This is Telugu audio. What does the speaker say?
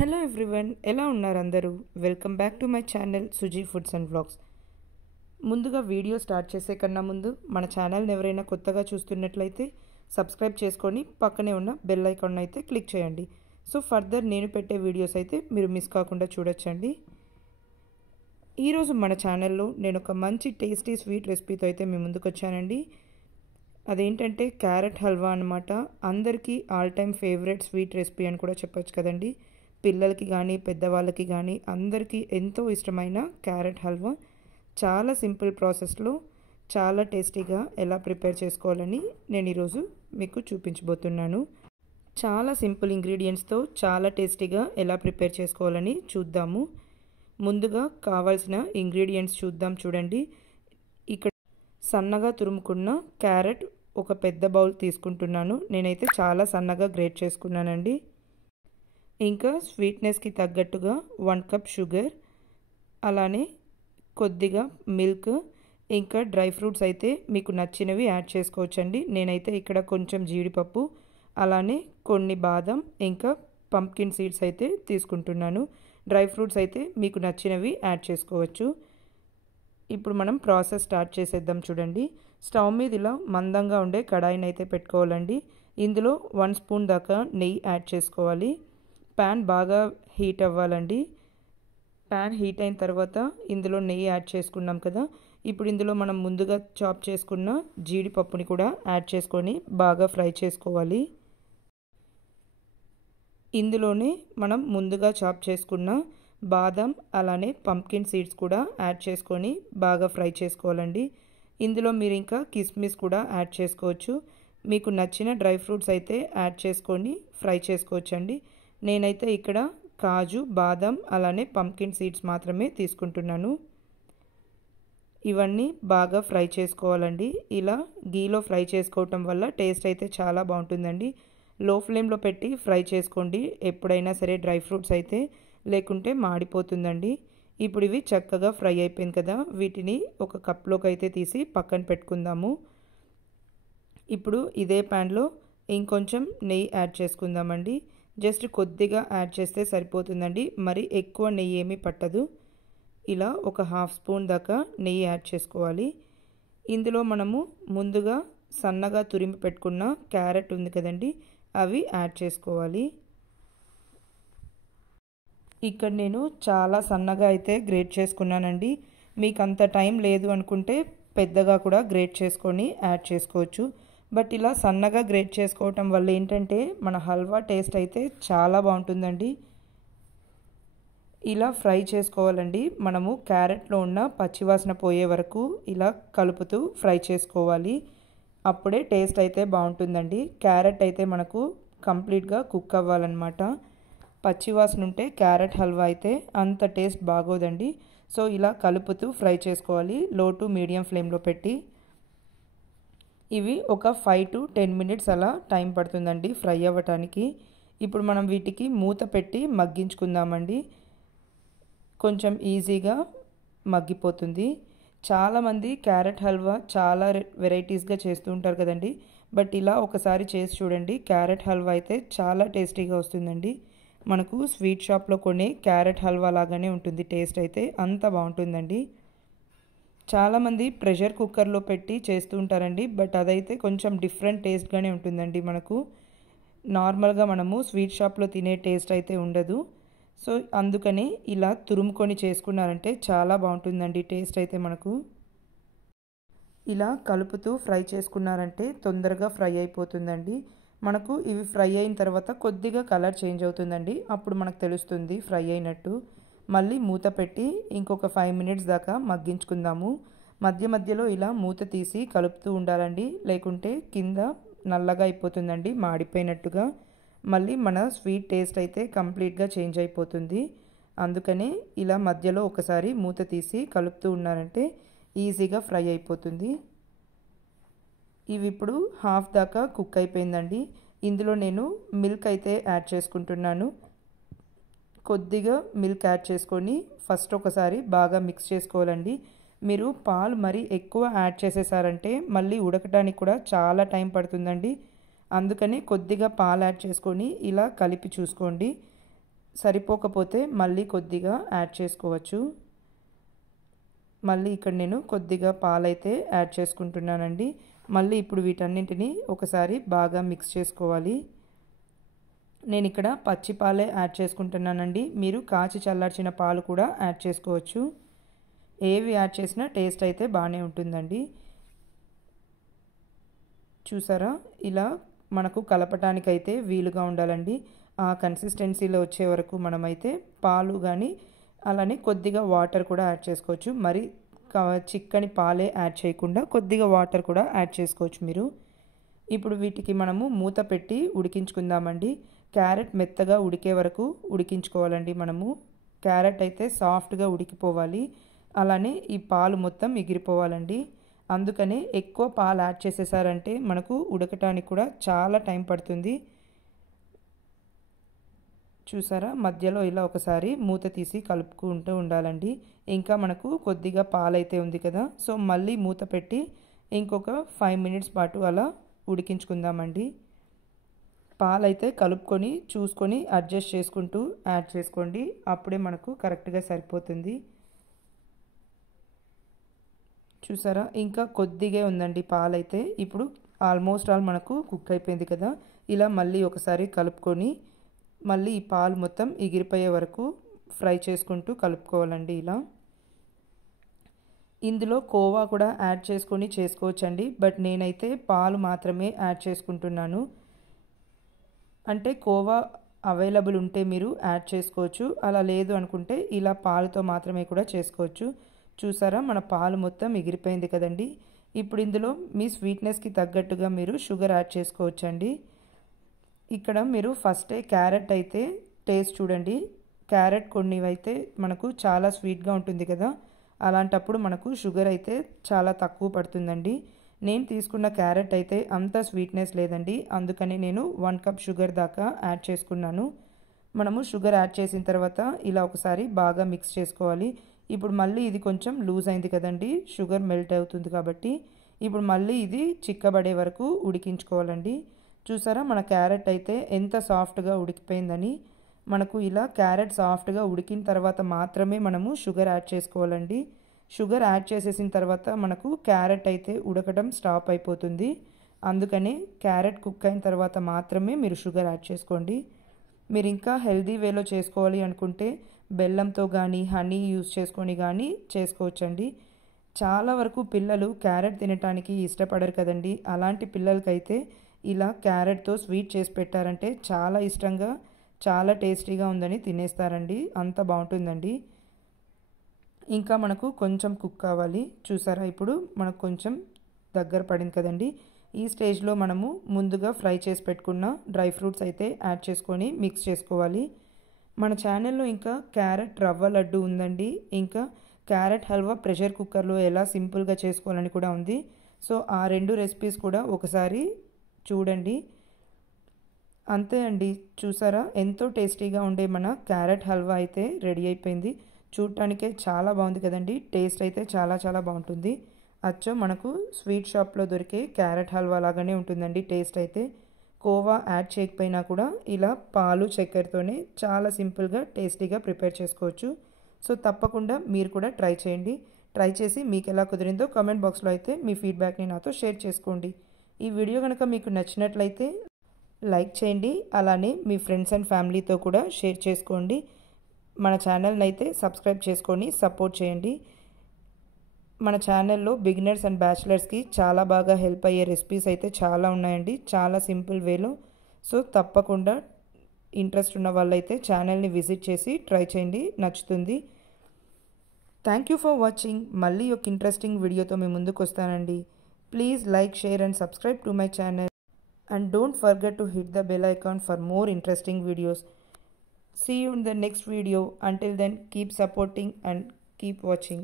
హలో ఎవ్రీవన్, ఎలా ఉన్నారు అందరూ? Welcome back to my channel Suji foods and vlogs. ముందుగా వీడియో స్టార్ట్ చేసే కన్నా ముందు మన ఛానల్ని ఎవరైనా కొత్తగా చూస్తున్నట్లయితే సబ్స్క్రైబ్ చేసుకొని పక్కనే ఉన్న బెల్ ఐకాన్ అయితే క్లిక్ చేయండి. సో ఫర్దర్ నేను పెట్టే వీడియోస్ అయితే మీరు మిస్ కాకుండా చూడొచ్చండి. ఈరోజు మన ఛానల్లో నేను ఒక మంచి టేస్టీ స్వీట్ రెసిపీతో అయితే మీ ముందుకు వచ్చానండి. అదేంటంటే క్యారెట్ హల్వా అన్నమాట. అందరికీ all time favourite sweet recipe అని కూడా చెప్పొచ్చు కదండి. పిల్లలకి కానీ పెద్దవాళ్ళకి కానీ అందరికీ ఎంతో ఇష్టమైన క్యారెట్ హల్వా చాలా సింపుల్ ప్రాసెస్లో చాలా టేస్టీగా ఎలా ప్రిపేర్ చేసుకోవాలని నేను ఈరోజు మీకు చూపించబోతున్నాను. చాలా సింపుల్ ఇంగ్రీడియంట్స్తో చాలా టేస్టీగా ఎలా ప్రిపేర్ చేసుకోవాలని చూద్దాము. ముందుగా కావాల్సిన ఇంగ్రీడియంట్స్ చూడండి. ఇక్కడ సన్నగా తురుముకున్న క్యారెట్ ఒక పెద్ద బౌల్ తీసుకుంటున్నాను. నేనైతే చాలా సన్నగా గ్రేట్ చేసుకున్నానండి. ఇంకా స్వీట్నెస్కి తగ్గట్టుగా 1 కప్ షుగర్, అలానే కొద్దిగా మిల్క్, ఇంకా డ్రై ఫ్రూట్స్ అయితే మీకు నచ్చినవి యాడ్ చేసుకోవచ్చండి. నేనైతే ఇక్కడ కొంచెం జీడిపప్పు, అలానే కొన్ని బాదం, ఇంకా పంప్కిన్ సీడ్స్ అయితే తీసుకుంటున్నాను. డ్రై ఫ్రూట్స్ అయితే మీకు నచ్చినవి యాడ్ చేసుకోవచ్చు. ఇప్పుడు మనం ప్రాసెస్ స్టార్ట్ చేసేద్దాం. చూడండి, స్టవ్ మీద ఇలా మందంగా ఉండే కడాయిని అయితే పెట్టుకోవాలండి. ఇందులో 1 స్పూన్ దాకా నెయ్యి యాడ్ చేసుకోవాలి. ప్యాన్ బాగా హీట్ అవ్వాలండి. ప్యాన్ హీట్ అయిన తర్వాత ఇందులో నెయ్యి యాడ్ చేసుకున్నాం కదా. ఇప్పుడు ఇందులో మనం ముందుగా చాప్ చేసుకున్న జీడిపప్పుని కూడా యాడ్ చేసుకొని బాగా ఫ్రై చేసుకోవాలి. ఇందులోనే మనం ముందుగా చాప్ చేసుకున్న బాదం, అలానే పంప్కిన్ సీడ్స్ కూడా యాడ్ చేసుకొని బాగా ఫ్రై చేసుకోవాలండి. ఇందులో మీరు ఇంకా కిస్మిస్ కూడా యాడ్ చేసుకోవచ్చు. మీకు నచ్చిన డ్రై ఫ్రూట్స్ అయితే యాడ్ చేసుకొని ఫ్రై చేసుకోవచ్చండి. నేనైతే ఇక్కడ కాజు, బాదం, అలానే పంప్కిన్ సీడ్స్ మాత్రమే తీసుకుంటున్నాను. ఇవన్నీ బాగా ఫ్రై చేసుకోవాలండి. ఇలా గీలో ఫ్రై చేసుకోవటం వల్ల టేస్ట్ అయితే చాలా బాగుంటుందండి. లో ఫ్లేమ్లో పెట్టి ఫ్రై చేసుకోండి ఎప్పుడైనా సరే డ్రై ఫ్రూట్స్ అయితే, లేకుంటే మాడిపోతుందండి. ఇప్పుడు ఇవి చక్కగా ఫ్రై అయిపోయింది కదా, వీటిని ఒక కప్లోకి అయితే తీసి పక్కన పెట్టుకుందాము. ఇప్పుడు ఇదే ప్యాన్లో ఇంకొంచెం నెయ్యి యాడ్ చేసుకుందామండి. జస్ట్ కొద్దిగా యాడ్ చేస్తే సరిపోతుందండి, మరి ఎక్కువ నెయ్యి ఏమీ పట్టదు. ఇలా ఒక 1/2 స్పూన్ దాకా నెయ్యి యాడ్ చేసుకోవాలి. ఇందులో మనము ముందుగా సన్నగా తురిమి పెట్టుకున్న క్యారెట్ ఉంది కదండి, అవి యాడ్ చేసుకోవాలి. ఇక్కడ నేను చాలా సన్నగా అయితే గ్రేట్ చేసుకున్నానండి. మీకు అంత టైం లేదు అనుకుంటే పెద్దగా కూడా గ్రేట్ చేసుకొని యాడ్ చేసుకోవచ్చు. బట్ ఇలా సన్నగా గ్రేట్ చేసుకోవటం వల్ల ఏంటంటే మన హల్వా టేస్ట్ అయితే చాలా బాగుంటుందండి. ఇలా ఫ్రై చేసుకోవాలండి. మనము క్యారెట్లో ఉన్న పచ్చివాసన పోయే వరకు ఇలా కలుపుతూ ఫ్రై చేసుకోవాలి. అప్పుడే టేస్ట్ అయితే బాగుంటుందండి. క్యారెట్ అయితే మనకు కంప్లీట్గా కుక్ అవ్వాలన్నమాట. పచ్చివాసన ఉంటే క్యారెట్ హల్వా అయితే అంత టేస్ట్ బాగోదండి. సో ఇలా కలుపుతూ ఫ్రై చేసుకోవాలి, లో టు మీడియం ఫ్లేమ్లో పెట్టి. ఇవి ఒక 5 to 10 మినిట్స్ అలా టైం పడుతుందండి ఫ్రై అవ్వటానికి. ఇప్పుడు మనం వీటికి మూత పెట్టి మగ్గించుకుందామండి. కొంచెం ఈజీగా మగ్గిపోతుంది. చాలామంది క్యారెట్ హల్వా చాలా వెరైటీస్గా చేస్తూ ఉంటారు కదండి. బట్ ఇలా ఒకసారి చేసి చూడండి, క్యారెట్ హల్వా అయితే చాలా టేస్టీగా వస్తుందండి. మనకు స్వీట్ షాప్లో కొనే క్యారెట్ హల్వా లాగానే ఉంటుంది టేస్ట్ అయితే, అంత బాగుంటుందండి. చాలామంది ప్రెషర్ కుక్కర్లో పెట్టి చేస్తూ ఉంటారండి. బట్ అదైతే కొంచెం డిఫరెంట్ టేస్ట్గానే ఉంటుందండి. మనకు నార్మల్గా మనము స్వీట్ షాప్లో తినే టేస్ట్ అయితే ఉండదు. సో అందుకని ఇలా తురుముకొని చేసుకున్నారంటే చాలా బాగుంటుందండి టేస్ట్ అయితే. మనకు ఇలా కలుపుతూ ఫ్రై చేసుకున్నారంటే తొందరగా ఫ్రై అయిపోతుందండి. మనకు ఇవి ఫ్రై అయిన తర్వాత కొద్దిగా కలర్ చేంజ్ అవుతుందండి. అప్పుడు మనకు తెలుస్తుంది ఫ్రై అయినట్టు. మళ్ళీ మూత పెట్టి ఇంకొక 5 మినిట్స్ దాకా మగ్గించుకుందాము. మధ్య మధ్యలో ఇలా మూత తీసి కలుపుతూ ఉండాలండి, లేకుంటే కింద నల్లగా అయిపోతుందండి, మాడిపోయినట్టుగా. మళ్ళీ మన స్వీట్ టేస్ట్ అయితే కంప్లీట్గా చేంజ్ అయిపోతుంది. అందుకనే ఇలా మధ్యలో ఒకసారి మూత తీసి కలుపుతూ ఉన్నారంటే ఈజీగా ఫ్రై అయిపోతుంది. ఇవి ఇప్పుడు హాఫ్ దాకా కుక్ అయిపోయిందండి. ఇందులో నేను మిల్క్ అయితే యాడ్ చేసుకుంటున్నాను. కొద్దిగా మిల్క్ యాడ్ చేసుకొని ఫస్ట్ ఒకసారి బాగా మిక్స్ చేసుకోవాలండి. మీరు పాలు మరీ ఎక్కువ యాడ్ చేసేసారంటే మళ్ళీ ఉడకడానికి కూడా చాలా టైం పడుతుందండి. అందుకని కొద్దిగా పాలు యాడ్ చేసుకొని ఇలా కలిపి చూసుకోండి. సరిపోకపోతే మళ్ళీ కొద్దిగా యాడ్ చేసుకోవచ్చు. మళ్ళీ ఇక్కడ నేను కొద్దిగా పాలైతే యాడ్ చేసుకుంటున్నానండి. మళ్ళీ ఇప్పుడు వీటన్నింటినీ ఒకసారి బాగా మిక్స్ చేసుకోవాలి. నేను ఇక్కడ పచ్చి పాలే యాడ్ చేసుకుంటున్నానండి. మీరు కాచి చల్లార్చిన పాలు కూడా యాడ్ చేసుకోవచ్చు. ఏవి యాడ్ చేసినా టేస్ట్ అయితే బాగానే ఉంటుందండి. చూసారా, ఇలా మనకు కలపటానికైతే వీలుగా ఉండాలండి. ఆ కన్సిస్టెన్సీలో వచ్చే వరకు మనమైతే పాలు కానీ అలానే కొద్దిగా వాటర్ కూడా యాడ్ చేసుకోవచ్చు. మరి చిక్కని పాలే యాడ్ చేయకుండా కొద్దిగా వాటర్ కూడా యాడ్ చేసుకోవచ్చు మీరు. ఇప్పుడు వీటికి మనము మూత పెట్టి ఉడికించుకుందామండి. క్యారెట్ మెత్తగా ఉడికే వరకు ఉడికించుకోవాలండి మనము. క్యారెట్ అయితే సాఫ్ట్గా ఉడికిపోవాలి, అలానే ఈ పాలు మొత్తం ఎగిరిపోవాలండి. అందుకనే ఎక్కువ పాలు యాడ్ చేసేసారంటే మనకు ఉడకటానికి కూడా చాలా టైం పడుతుంది. చూసారా, మధ్యలో ఇలా ఒకసారి మూత తీసి కలుపుకుంటూ ఉండాలండి. ఇంకా మనకు కొద్దిగా పాలైతే ఉంది కదా, సో మళ్ళీ మూత పెట్టి ఇంకొక 5 మినిట్స్ పాటు అలా ఉడికించుకుందామండి. పాలైతే కలుపుకొని చూసుకొని అడ్జస్ట్ చేసుకుంటూ యాడ్ చేసుకోండి. అప్పుడే మనకు కరెక్ట్గా సరిపోతుంది. చూసారా, ఇంకా కొద్దిగా ఉందండి పాలైతే. ఇప్పుడు ఆల్మోస్ట్ ఆల్ మనకు కుక్ అయిపోయింది కదా. ఇలా మళ్ళీ ఒకసారి కలుపుకొని మళ్ళీ ఈ పాలు మొత్తం ఎగిరిపోయే వరకు ఫ్రై చేసుకుంటూ కలుపుకోవాలండి. ఇలా ఇందులో కోవా కూడా యాడ్ చేసుకొని చేసుకోవచ్చండి. బట్ నేనైతే పాలు మాత్రమే యాడ్ చేసుకుంటున్నాను. అంటే కోవా అవైలబుల్ ఉంటే మీరు యాడ్ చేసుకోవచ్చు, అలా లేదు అనుకుంటే ఇలా పాలతో మాత్రమే కూడా చేసుకోవచ్చు. చూసారా, మన పాలు మొత్తం ఎగిరిపోయింది కదండి. ఇప్పుడు ఇందులో మీ స్వీట్నెస్కి తగ్గట్టుగా మీరు షుగర్ యాడ్ చేసుకోవచ్చండి. ఇక్కడ మీరు ఫస్టే క్యారెట్ అయితే టేస్ట్ చూడండి. క్యారెట్ కొన్నివైతే మనకు చాలా స్వీట్గా ఉంటుంది కదా, అలాంటప్పుడు మనకు షుగర్ అయితే చాలా తక్కువ పడుతుందండి. నేను తీసుకున్న క్యారెట్ అయితే అంత స్వీట్నెస్ లేదండి, అందుకని నేను 1 కప్ షుగర్ దాకా యాడ్ చేసుకున్నాను. మనము షుగర్ యాడ్ చేసిన తర్వాత ఇలా ఒకసారి బాగా మిక్స్ చేసుకోవాలి. ఇప్పుడు మళ్ళీ ఇది కొంచెం లూజ్ అయింది కదండి, షుగర్ మెల్ట్ అవుతుంది కాబట్టి. ఇప్పుడు మళ్ళీ ఇది చిక్కబడే వరకు ఉడికించుకోవాలండి. చూసారా, మన క్యారెట్ అయితే ఎంత సాఫ్ట్గా ఉడికిపోయిందని. మనకు ఇలా క్యారెట్ సాఫ్ట్గా ఉడికిన తర్వాత మాత్రమే మనము షుగర్ యాడ్ చేసుకోవాలండి. షుగర్ యాడ్ చేసేసిన తర్వాత మనకు క్యారెట్ అయితే ఉడకడం స్టాప్ అయిపోతుంది. అందుకనే క్యారెట్ కుక్ అయిన తర్వాత మాత్రమే మీరు షుగర్ యాడ్ చేసుకోండి. మీరు ఇంకా హెల్దీ వేలో చేసుకోవాలి అనుకుంటే బెల్లంతో కానీ హనీ యూస్ చేసుకొని కానీ చేసుకోవచ్చండి. చాలా వరకు పిల్లలు క్యారెట్ తినటానికి ఇష్టపడరు కదండి. అలాంటి పిల్లలకైతే ఇలా క్యారెట్తో స్వీట్ చేసి పెట్టారంటే చాలా ఇష్టంగా చాలా టేస్టీగా ఉందని తినేస్తారండి. అంత బాగుంటుందండి. ఇంకా మనకు కొంచెం కుక్ కావాలి. చూసారా, ఇప్పుడు మనకు కొంచెం దగ్గర పడింది కదండి. ఈ స్టేజ్లో మనము ముందుగా ఫ్రై చేసి పెట్టుకున్న డ్రై ఫ్రూట్స్ అయితే యాడ్ చేసుకొని మిక్స్ చేసుకోవాలి. మన ఛానల్లో ఇంకా క్యారెట్ రవ్వ లడ్డు ఉందండి. ఇంకా క్యారెట్ హల్వా ప్రెషర్ కుక్కర్లో ఎలా సింపుల్గా చేసుకోవాలని కూడా ఉంది. సో ఆ 2 రెసిపీస్ కూడా ఒకసారి చూడండి. అంతే అండి. చూసారా, ఎంతో టేస్టీగా ఉండే మన క్యారెట్ హల్వా అయితే రెడీ అయిపోయింది. చూడటానికే చాలా బాగుంది కదండి. టేస్ట్ అయితే చాలా చాలా బాగుంటుంది. అచ్చం మనకు స్వీట్ షాప్లో దొరికే క్యారెట్ హల్వా లాగానే ఉంటుందండి టేస్ట్ అయితే. కోవా యాడ్ చేయకపోయినా కూడా ఇలా పాలు చక్కెరతోనే చాలా సింపుల్గా టేస్టీగా ప్రిపేర్ చేసుకోవచ్చు. సో తప్పకుండా మీరు కూడా ట్రై చేయండి. ట్రై చేసి మీకు ఎలా కుదిరిందో కామెంట్ బాక్స్లో అయితే మీ ఫీడ్బ్యాక్ని నాతో షేర్ చేసుకోండి. ఈ వీడియో కనుక మీకు నచ్చినట్లయితే లైక్ చేయండి, అలానే మీ ఫ్రెండ్స్ అండ్ ఫ్యామిలీతో కూడా షేర్ చేసుకోండి. మన ఛానల్ని అయితే సబ్స్క్రైబ్ చేసుకొని సపోర్ట్ చేయండి. మన ఛానల్లో బిగినర్స్ అండ్ బ్యాచిలర్స్కి చాలా బాగా హెల్ప్ అయ్యే రెసిపీస్ అయితే చాలా ఉన్నాయండి, చాలా సింపుల్ వేలో. సో తప్పకుండా ఇంట్రెస్ట్ ఉన్న వాళ్ళైతే ఛానల్ని విజిట్ చేసి ట్రై చేయండి, నచ్చుతుంది. Thank you for watching. మళ్ళీ ఒక ఇంట్రెస్టింగ్ వీడియోతో మీ ముందుకు వస్తానండి. Please like, share and subscribe to my channel. And don't forget to hit the bell icon for more interesting videos. See you in the next video. Until then, keep supporting and keep watching.